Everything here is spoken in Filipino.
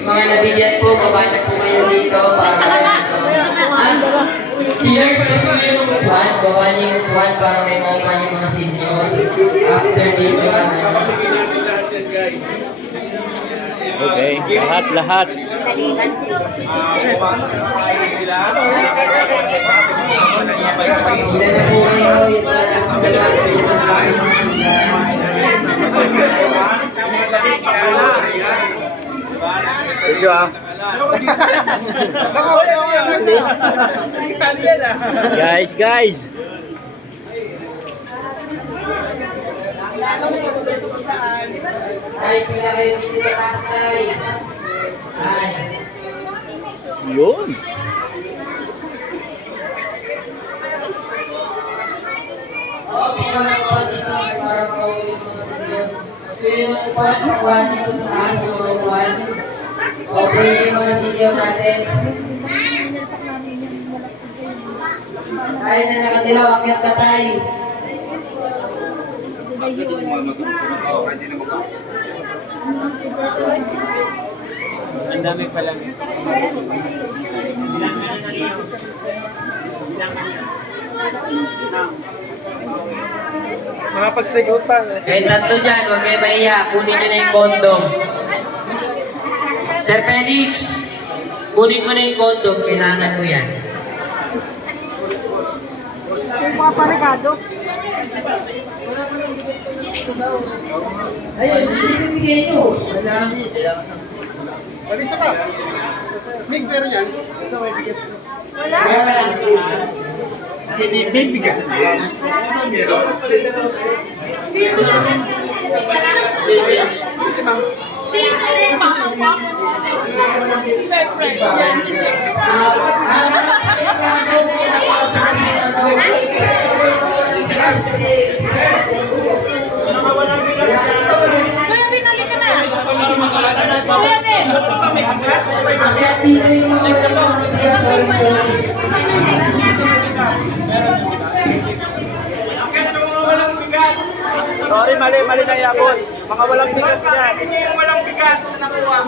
Mga nabigyan po, baba na po kayo dito para senior, gusto nyo yung upuan, baba niyo yung upuan para may maupan yung mga senior after dito sa Okay, lahat. ilan na po kayo, yung mga nasa Thank you, ah. Guys. ay, pila kayo dito sa taas, ay. Ay. Yun. Okay, mga upuan dito para makauwi yung mga senior. So yung mga upuan, pakuhan dito sa taas yung mga upuan. Okay yung mga senior natin. Tayo na nakadilaw, akyat ka tayo. Ang dami pala. Mga pagtigutan. Kahit tatlo dyan, huwag kayo mahiya. Kunin nyo na yung kondom. Sir Felix, kunin mo na yung kondom. Kailangan mo yan. Yung mga parigado. Ayun, hindi ko bigay nyo. Wala isa pa. Mix meron yan. Yan. May bigas na yan. Ano meron? Si ma'am. Kuya Ben, nalik ka na. Kuya Ben. Kaya dito yung mga Sorry, mali na yapon. Mga walang bigas dyan. Walang bigas na nakuha.